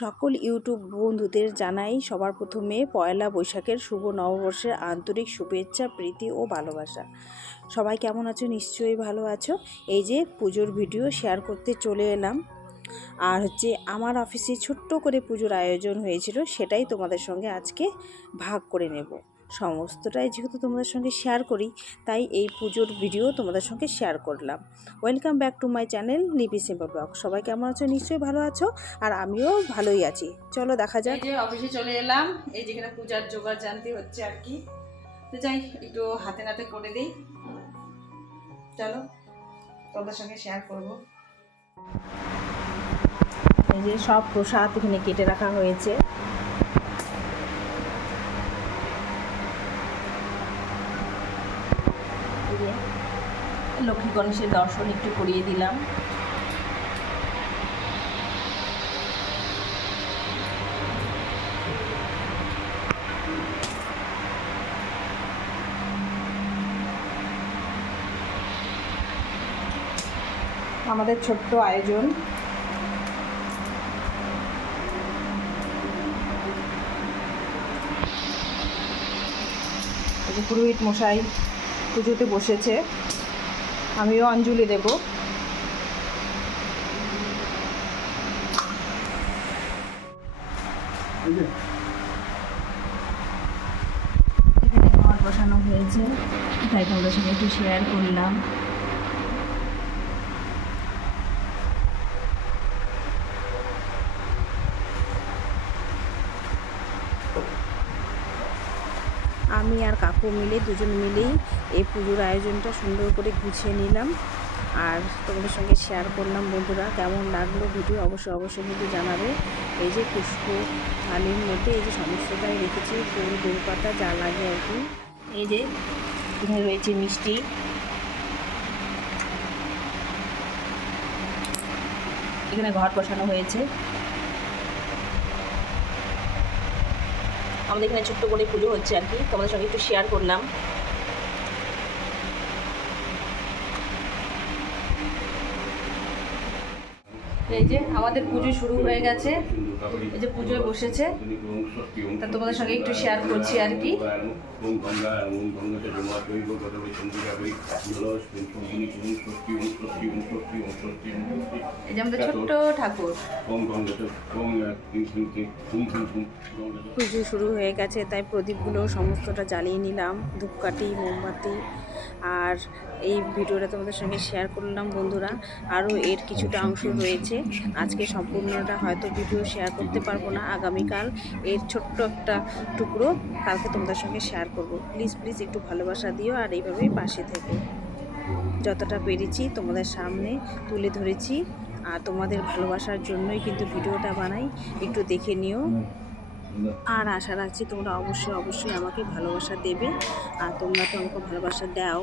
সকল ইউটিউব বন্ধুদের জানাই সবার প্রথমে পয়লা বৈশাখের শুভ নববর্ষের আন্তরিক শুভেচ্ছা, প্রীতি ও ভালোবাসা। সবাই কেমন আছো? নিশ্চয়ই ভালো আছো। এই যে পুজোর ভিডিও শেয়ার করতে চলে এলাম। আর হচ্ছে আমার অফিসে ছোট্ট করে পুজোর আয়োজন হয়েছিল, সেটাই তোমাদের সঙ্গে আজকে ভাগ করে নেব। সমস্তটাই যেহেতু তোমাদের সঙ্গে শেয়ার করি, তাই এই পুজোর ভিডিও তোমাদের সঙ্গে শেয়ার করলাম। Welcome back to my channel Lipi simple blog সবাই কেমন আছো? নিশ্চয়ই ভালো আছো, আর আমিও ভালোই আছি। চলো দেখা যাক। যে অফিসে চলে এলাম, এই যেখানে পূজার জোগাড় জানতে হচ্ছে আর কি। তো যাই, একটু হাতে নাতে করে দিই। চলো, তোমাদের সঙ্গে শেয়ার করব। এই যে সব প্রসাদ এখানে কেটে রাখা হয়েছে এই যে লক্ষ্মী গণেশের দর্শন একটু করিয়ে দিলাম। আমাদের ছোট্ট আয়োজন। পুরোহিত মশাই পুজোতে বসেছে। আমিও অঞ্জলি দেব। এখানে ঘর বসানো হয়েছে তাই তোমাদের সঙ্গে একটু শেয়ার করলাম। আমি আর কাকু মিলে, দুজন মিলেই এই পুজোর আয়োজনটা সুন্দর করে গুছিয়ে নিলাম। আর তোমাদের সঙ্গে শেয়ার করলাম, বন্ধুরা, কেমন লাগল ভিডিও অবশ্যই অবশ্যই কিন্তু জানাবে। এই যে পুষ্প থালির মধ্যে এই যে সমস্তটাই রেখেছি, ফুল বেলপাতা যা লাগে আর কি। এই যে রয়েছে মিষ্টি। এখানে ঘর বসানো হয়েছে। আমাদের এখানে ছোট্ট করে পুজো হচ্ছে আর কি। তোমাদের সঙ্গে একটু শেয়ার করলাম। এই যে আমাদের পুজো শুরু হয়ে গেছে। এই যে পুজোয় বসেছে। তা তোমাদের সঙ্গে একটু শেয়ার করছি আর কি। এই যে আমাদের ছোট্ট ঠাকুর। পুজো শুরু হয়ে গেছে, তাই প্রদীপগুলো সমস্তটা জ্বালিয়ে নিলাম, ধূপকাঠি, মোমবাতি। আর এই ভিডিওটা তোমাদের সঙ্গে শেয়ার করলাম বন্ধুরা। আরও এর কিছুটা অংশ রয়েছে। আজকে সম্পূর্ণটা হয়তো ভিডিও শেয়ার করতে পারব না। আগামীকাল এর ছোট্ট একটা টুকরো কালকে তোমাদের সঙ্গে শেয়ার করব। প্লিজ প্লিজ একটু ভালোবাসা দিও আর এইভাবেই পাশে থেকো। যতটা পেরেছি তোমাদের সামনে তুলে ধরেছি আর তোমাদের ভালোবাসার জন্যই কিন্তু ভিডিওটা বানাই। একটু দেখে নিও। আর আশা রাখছি তোমরা অবশ্যই অবশ্যই আমাকে ভালোবাসা দেবে। আর তোমরা তো আমাকে ভালোবাসা দাও।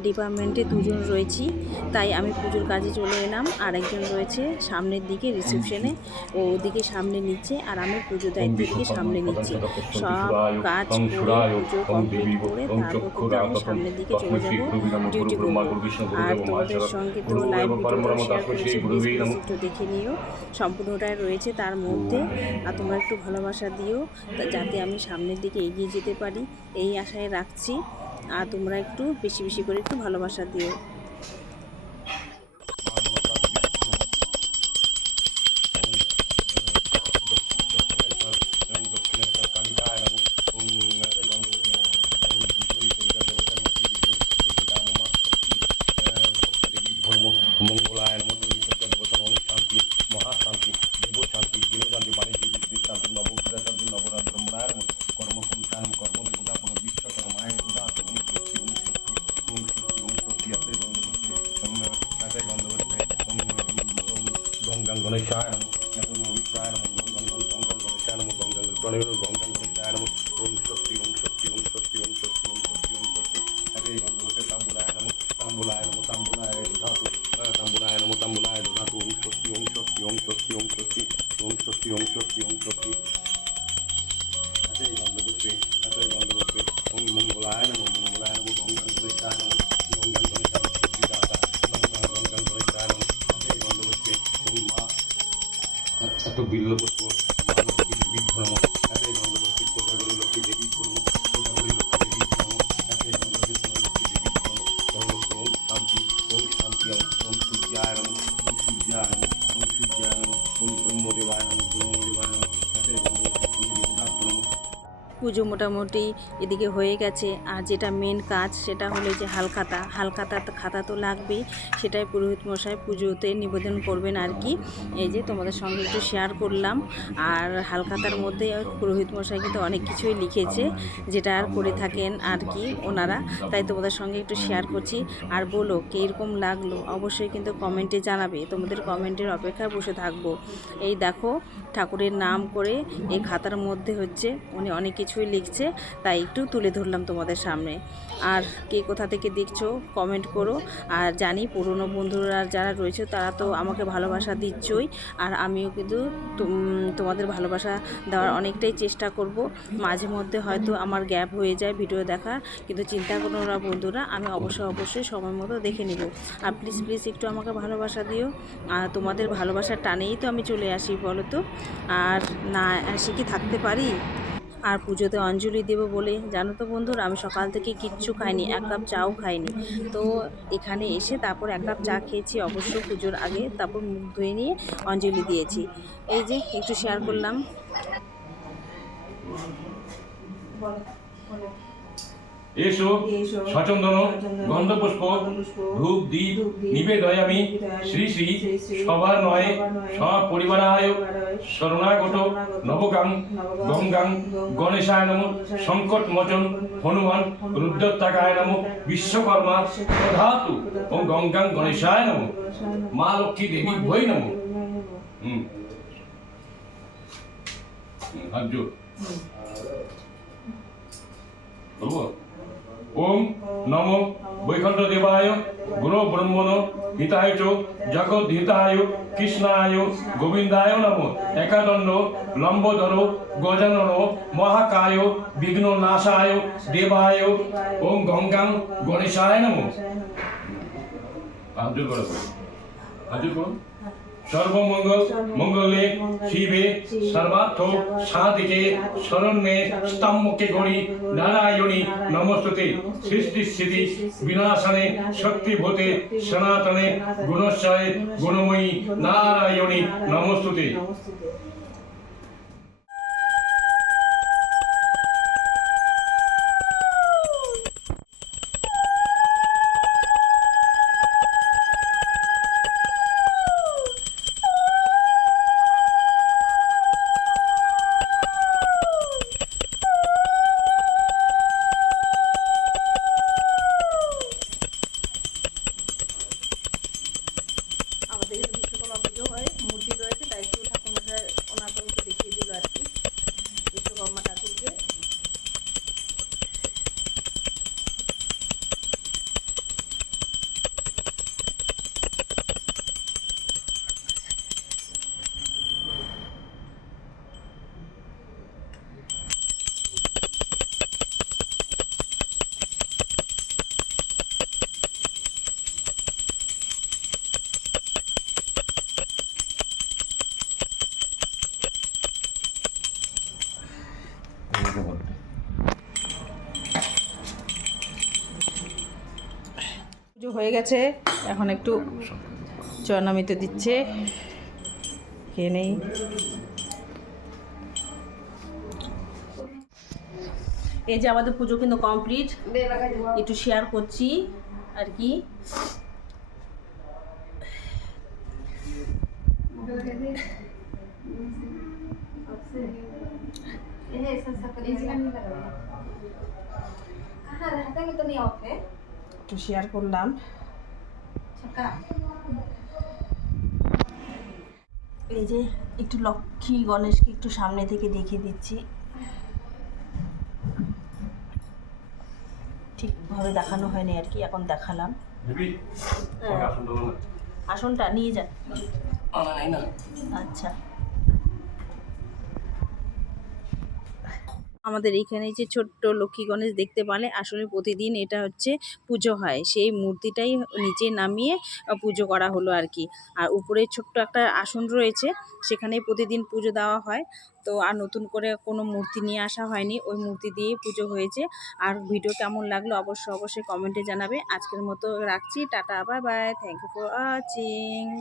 আমার ডিপার্টমেন্টে দুজন রয়েছি তাই আমি পুজোর কাজে চলে এলাম। আর একজন রয়েছে সামনের দিকে রিসেপশনে ও ওদিকে সামনে নিচ্ছে আর আমি পুজো দায়িত্ব দিকে সামনে নিচ্ছি। সব কাজ করে পুজো কমপ্লিট করে তারপর কিন্তু আমি সামনের দিকে চলে যাব। ডিউটি করব আর তোমাদের সঙ্গে তো লাইভ ভিডিওটা শেয়ার করেছি প্লিজ একটু দেখে নিও। সম্পূর্ণটাই রয়েছে তার মধ্যে আর তোমরা একটু ভালোবাসা দিও। তা- যাতে আমি সামনের দিকে এগিয়ে যেতে পারি এই আশায় রাখছি। আর তোমরা একটু বেশি বেশি করে একটু ভালোবাসা দিও। এত পুজো মোটামুটি এদিকে হয়ে গেছে। আর যেটা মেন কাজ সেটা হলো যে হালখাতা হালখাতা খাতা তো লাগবেই। সেটাই পুরোহিত মশাই পুজোতে নিবেদন করবেন আর কি। এই যে তোমাদের সঙ্গে একটু শেয়ার করলাম। আর হালখাতার মধ্যে পুরোহিত মশাই কিন্তু অনেক কিছুই লিখেছে, যেটা আর করে থাকেন আর কি ওনারা। তাই তোমাদের সঙ্গে একটু শেয়ার করছি। আর বলো, কীরকম লাগল? অবশ্যই কিন্তু কমেন্টে জানাবে। তোমাদের কমেন্টের অপেক্ষায় বসে থাকব। এই দেখো, ঠাকুরের নাম করে এই খাতার মধ্যে হচ্ছে উনি অনেক কিছুই লিখছে, তাই একটু তুলে ধরলাম তোমাদের সামনে। আর কে কোথা থেকে দেখছ কমেন্ট করো। আর জানি পুরনো বন্ধুরা যারা রয়েছে, তারা তো আমাকে ভালোবাসা দিচ্ছই। আর আমিও কিন্তু তুম- তোমাদের ভালোবাসা দেওয়ার অনেকটাই চেষ্টা করব। মাঝে মধ্যে হয়তো আমার গ্যাপ হয়ে যায় ভিডিও দেখার, কিন্তু চিন্তা করো না বন্ধুরা, আমি অবশ্যই অবশ্যই সময় মতো দেখে নিব। আর প্লিজ প্লিজ একটু আমাকে ভালোবাসা দিও। আর তোমাদের ভালোবাসার টানেই তো আমি চলে আসি বলো তো। আর না এসে কি থাকতে পারি? আর পুজোতে অঞ্জলি দেবো বলে। জানো তো বন্ধুরা, আমি সকাল থেকে কিচ্ছু খাইনি, এক কাপ চাও খাইনি। তো এখানে এসে তারপর এক কাপ চা খেয়েছি, অবশ্য পুজোর আগে তারপর মুখ ধুয়ে নিয়ে অঞ্জলি দিয়েছি। এই যে, একটু শেয়ার করলাম। এসো সচন্দন গন্ধপুষ্প ধূপ দ্বীপ নিবেদয়ামি শ্রী শ্রী সবার নয় সব পরিবারায় শরণাগত নবগাং গঙ্গাং গণেশায় নম সংকট মোচন হনুমান রুদ্রত্তাকায় নম বিশ্বকর্মা প্রধাতু ও গঙ্গাং গণেশায় নম মা লক্ষ্মী দেবী ভৈ নম। হুম। হাত জোড়। বলব ওম নম বৈকুণ্ঠ দেবায় গুরু ব্রহ্মণ হিতায় চ জগৎ হিতায় কৃষ্ণায় গোবিন্দায় নম। একাদণ্ড লম্বোদর গজানন মহাকায় বিঘ্ন নাশায় দেবায় ওম গঙ্গাং গণেশায় নম। হাজুর করো। হাজুর করো। সর্বমঙ্গল মঙ্গলে শিবে সর্বার্থ সাধিকে শরণ্যে স্তম্ভকে গড়ি নারায়ণী নমস্তুতে। সৃষ্টি স্থিতি বিনাশনে শক্তিভূতে সনাতনে গুণশয়ে গুণময়ী নারায়ণী নমস্তুতে। হয়ে গেছে এখন একটু চরণামিতে দিচ্ছে খেয়ে নেই এই যে আমাদের পুজো কিন্তু কমপ্লিট একটু শেয়ার করছি আর কি একটু শেয়ার করলাম। এই যে একটু লক্ষ্মী গণেশকে একটু সামনে থেকে দেখিয়ে দিচ্ছি। ঠিকভাবে দেখানো হয়নি আর কি এখন দেখালাম। আসনটা নিয়ে যান আচ্ছা। আমাদের এখানে যে ছোট্ট লক্ষ্মী গণেশ দেখতে পালে, আসলে প্রতিদিন এটা হচ্ছে পুজো হয়। সেই মূর্তিটাই নিচে নামিয়ে পুজো করা হলো আর কি আর উপরে ছোট্ট একটা আসন রয়েছে, সেখানে প্রতিদিন পুজো দেওয়া হয়। তো আর নতুন করে কোনো মূর্তি নিয়ে আসা হয়নি, ওই মূর্তি দিয়েই পুজো হয়েছে। আর ভিডিও কেমন লাগল অবশ্যই অবশ্যই কমেন্টে জানাবে। আজকের মতো রাখছি, tata, bye bye thank you for watching